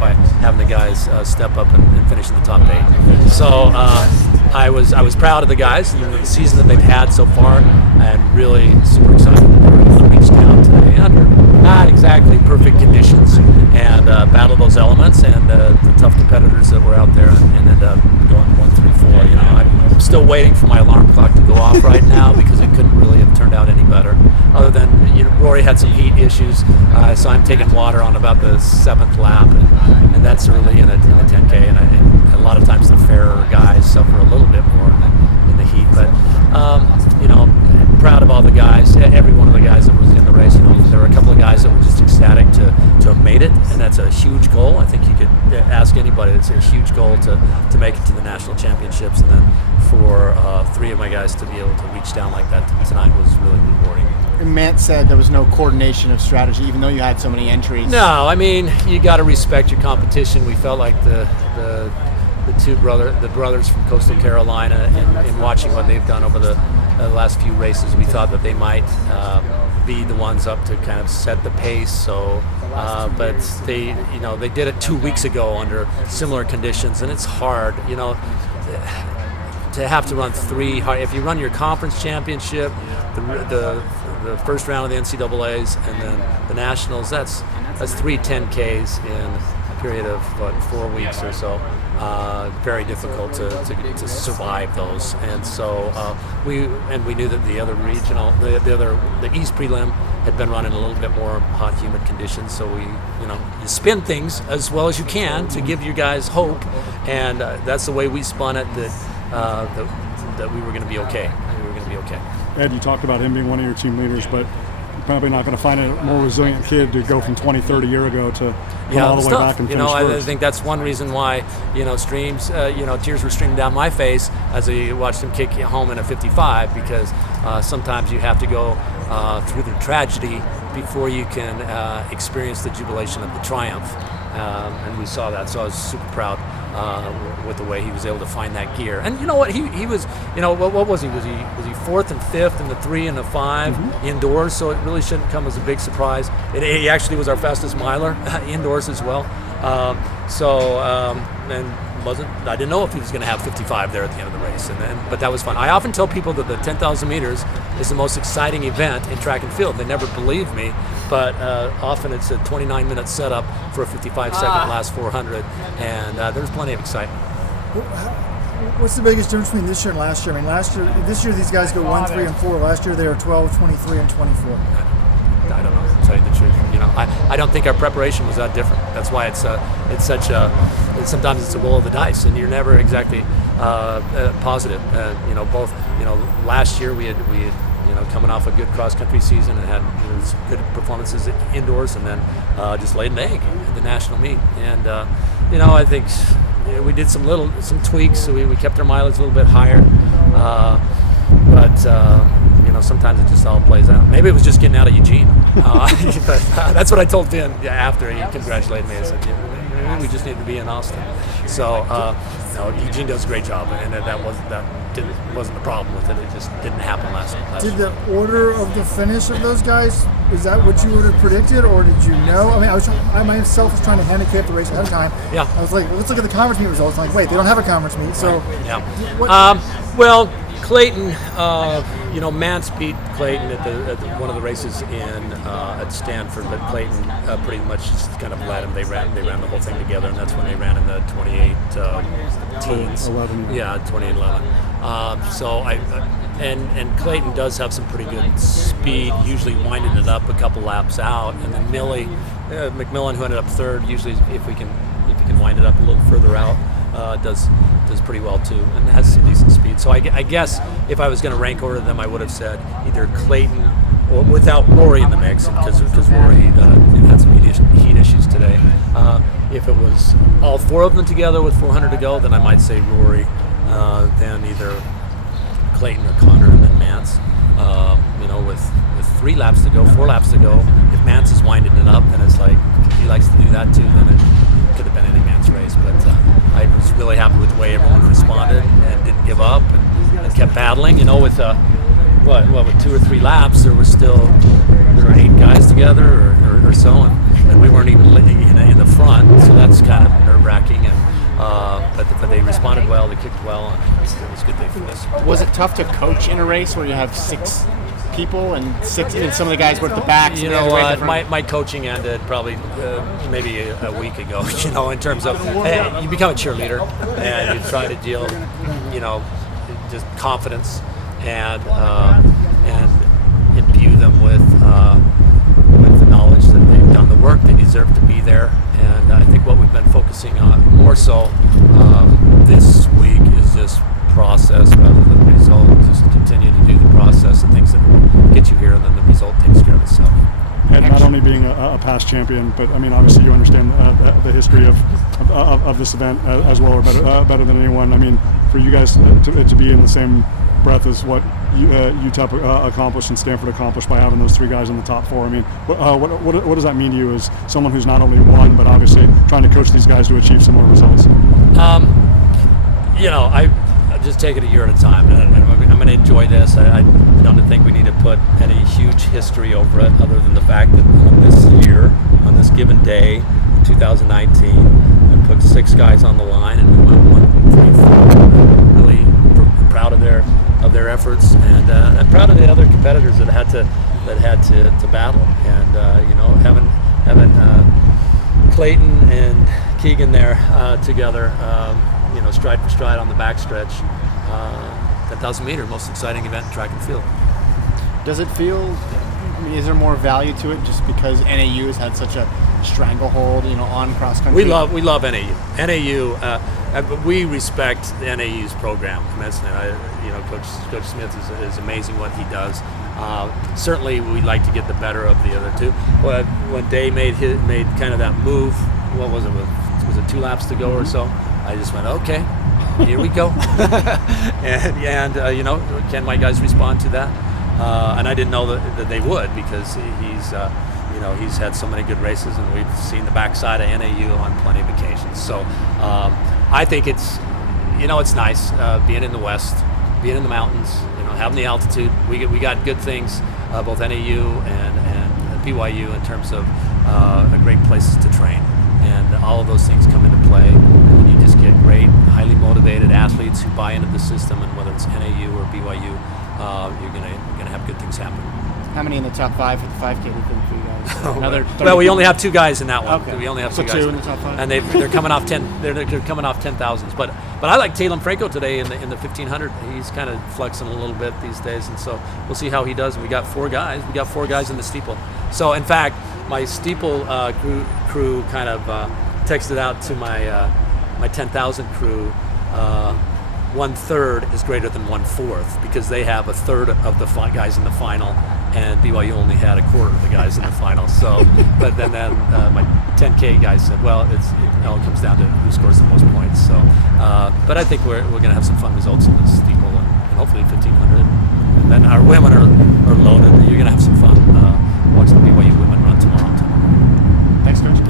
by having the guys step up and finish in the top 8. So I was proud of the guys and the season that they've had so far, and really super excited that they were able to reach down today under not exactly perfect conditions and battle those elements and the tough competitors that were out there and end up going 1-3-4. You know, I'm still waiting for my alarm clock to go off right now because it couldn't really have turned out any better. Other than Rory had some heat issues, so I'm taking water on about the 7th lap, and that's early in a 10K, and a lot of times the fairer guys suffer a little bit more in the heat. But proud of all the guys, every one of the guys that was in the race. There were a couple of guys that were just ecstatic to have made it, and that's a huge goal. I think you could ask anybody. It's a huge goal to make it to the national championships, and then for 3 of my guys to be able to reach down like that tonight was really rewarding. And Matt said there was no coordination of strategy, even though you had so many entries. No, I mean, you got to respect your competition. We felt like the brothers from Coastal Carolina, and watching what they've done over the last few races, we thought that they might be the ones up to kind of set the pace. So, but they did it 2 weeks ago under similar conditions, and it's hard, to have to run 3 hard. If you run your conference championship, the first round of the NCAAs, and then the nationals, that's 3 10Ks in a period of 4 weeks or so. Very difficult to survive those, and so we knew that the other regional, the East prelim had been running a little bit more hot, humid conditions. So you spin things as well as you can to give you guys hope, and that's the way we spun it. That we were going to be okay. We were going to be okay. Ed, you talked about him being one of your team leaders, but you're probably not going to find a more resilient kid to go from 20-30 year ago to come all the way back and finish first. I think that's one reason why, streams, tears were streaming down my face as I watched him kick home in a 55, because sometimes you have to go through the tragedy before you can experience the jubilation of the triumph. And we saw that, so I was super proud with the way he was able to find that gear. And you know what, he was, what was he? Was he 4th and 5th in the 3 and the 5 indoors? So it really shouldn't come as a big surprise. He actually was our fastest miler indoors as well. I didn't know if he was going to have 55 there at the end of the race, but that was fun. I often tell people that the 10,000 meters is the most exciting event in track and field. They never believe me, but often it's a 29-minute setup for a 55-second last 400, and there's plenty of excitement. What's the biggest difference between this year and last year? I mean, this year these guys go 1, 3, and 4. Last year they were 12, 23, and 24. I don't know, to tell you the truth. I don't think our preparation was that different. That's why it's such a, sometimes it's a roll of the dice, and you're never exactly positive. Both, last year we had coming off a good cross country season and had some good performances indoors, and then just laid an egg at the national meet. And I think we did some tweaks, so we kept our mileage a little bit higher, but. Sometimes it just all plays out. Maybe it was just getting out of Eugene. But that's what I told Finn after he congratulated me. I said, maybe we just need to be in Austin. So Eugene does a great job, and that wasn't the problem with it. It just didn't happen last Did year. the order of the finish of those guys, is that what you would have predicted, or did you know? I mean, I myself was trying to handicap the race ahead of time. Yeah. I was like, let's look at the conference meet results. I'm like, wait, they don't have a conference meet. So, yeah. Well, Clayton, Mance beat Clayton at one of the races at Stanford, but Clayton pretty much just kind of led him. They ran the whole thing together, and that's when they ran in the 28 teens. 11. Yeah, 28-11. And Clayton does have some pretty good speed, usually winding it up a couple laps out, and then McMillan, who ended up 3rd, usually if we can wind it up a little further out, does pretty well too, and has some decent speed. So I guess if I was going to rank order them, I would have said either Clayton, or without Rory in the mix, because Rory had some heat issues today. If it was all 4 of them together with 400 to go, then I might say Rory, then either Clayton or Connor, and then Mance. With 3 laps to go, 4 laps to go, if Mance is winding it up, then it's like, if he likes to do that too, then it could have been any man's race. But I was really happy with the way everyone responded and didn't give up and kept battling. With with 2 or 3 laps, there were 8 guys together or so, and and we weren't even in the front, so that's kind of nerve-wracking. And but they responded well, they kicked well, and it was a good day for us. Was it tough to coach in a race where you have 6 people and some of the guys were at the back? You know what? My coaching ended probably maybe a week ago. You know, in terms of you become a cheerleader and you try to deal, just confidence and imbue them with the knowledge that they've done the work, they deserve to be there. And I think what we've been focusing on more so this week is this process rather than the result. Just continue to do the process and things that will get you here, and then the result takes care of itself. And not only being a past champion, but I mean, obviously you understand the history of this event as well, or better than anyone. I mean, for you guys to be in the same breath as what UTEP accomplished and Stanford accomplished by having those 3 guys in the top 4. I mean, what does that mean to you as someone who's not only won, but obviously trying to coach these guys to achieve similar results? I just take it a year at a time, and I'm going to enjoy this. I don't think we need to put any huge history over it, other than the fact that on this year, on this given day, in 2019, I put 6 guys on the line, and we went 1, 3, 4. Really proud of their efforts, and I'm proud of the other competitors that had to battle, and having Clayton and Keegan there together, stride for stride on the backstretch. 10,000 meter, most exciting event in track and field. Does it feel, is there more value to it just because NAU has had such a stranglehold, on cross country? We love NAU. NAU, we respect NAU's program immensely. Coach Smith is amazing what he does. Certainly, we'd like to get the better of the other 2. But when Day made kind of that move, what was it? Was it 2 laps to go or so? I just went, okay, here we go. and can my guys respond to that? And I didn't know that they would, because he's had so many good races, and we've seen the backside of NAU on plenty of occasions. So I think it's nice being in the West, being in the mountains, having the altitude. We got good things, both NAU and BYU, in terms of great places to train. And all of those things come into play, and then you just get great, highly motivated athletes who buy into the system. And whether it's NAU or BYU, you're gonna have good things happen. How many in the top 5 for the 5K do you think for you guys? Another. Well, we only have 2 guys in that one. Okay. We only have so 2 guys, 2 in the top 5, and they're coming off 10. They're coming off 10,000s. But I like Talon Franco today in the 1500. He's kind of flexing a little bit these days, and so we'll see how he does. We got 4 guys. We got 4 guys in the steeple. So in fact, my steeple crew kind of texted out to my 10,000 crew. 1/3 is greater than 1/4, because they have 1/3 of the guys in the final, and BYU only had 1/4 of the guys in the final. So, but then my 10K guys said, well, it all comes down to who scores the most points. So, but I think we're going to have some fun results in this steeple, and hopefully 1500. And then our women are loaded. You're going to have some fun watching the BYU